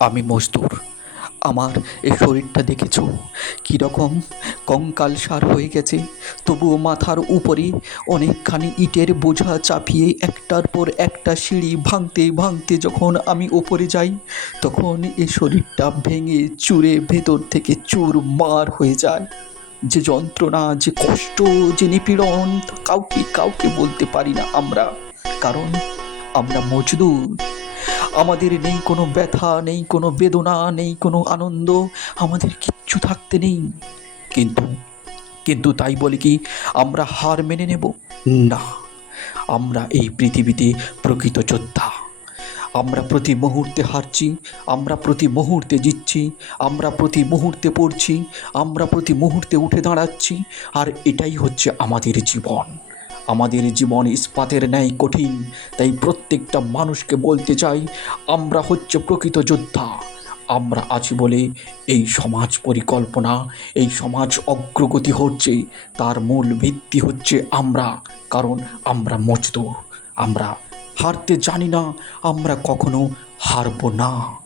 আমি মজদুর। আমার এই শরীরটা দেখেছ? কীরকম কঙ্কাল সার হয়ে গেছে। তবুও মাথার উপরে অনেকখানি ইটের বোঝা চাপিয়ে একটার পর একটা সিঁড়ি ভাঙতে ভাঙতে যখন আমি ওপরে যাই, তখন এ শরীরটা ভেঙে চুরে ভেতর থেকে চুর মার হয়ে যায়। যে যন্ত্রণা, যে কষ্ট, যে নিপীড়ন কাউকে কাউকে বলতে পারি না আমরা। কারণ আমরা মজদুর। আমাদের নেই কোনো ব্যথা, নেই কোনো বেদনা, নেই কোনো আনন্দ, আমাদের কিচ্ছু থাকতে নেই। কিন্তু কিন্তু তাই বলে কি, আমরা হার মেনে নেব? না, আমরা এই পৃথিবীতে প্রকৃত যোদ্ধা। আমরা প্রতি মুহূর্তে হারছি, আমরা প্রতি মুহূর্তে জিতছি, আমরা প্রতি মুহূর্তে পড়ছি, আমরা প্রতি মুহূর্তে উঠে দাঁড়াচ্ছি, আর এটাই হচ্ছে আমাদের জীবন। আমাদের জীবন ইস্পাতের ন্যায় কঠিন, তাই প্রত্যেকটা মানুষকে বলতে চাই, আমরা হচ্ছে প্রকৃত যোদ্ধা। আমরা আছি বলে এই সমাজ পরিকল্পনা, এই সমাজ অগ্রগতি হচ্ছে, তার মূল ভিত্তি হচ্ছে আমরা, কারণ আমরা মজদুর, আমরা হারতে জানি না, আমরা কখনো হারবো না।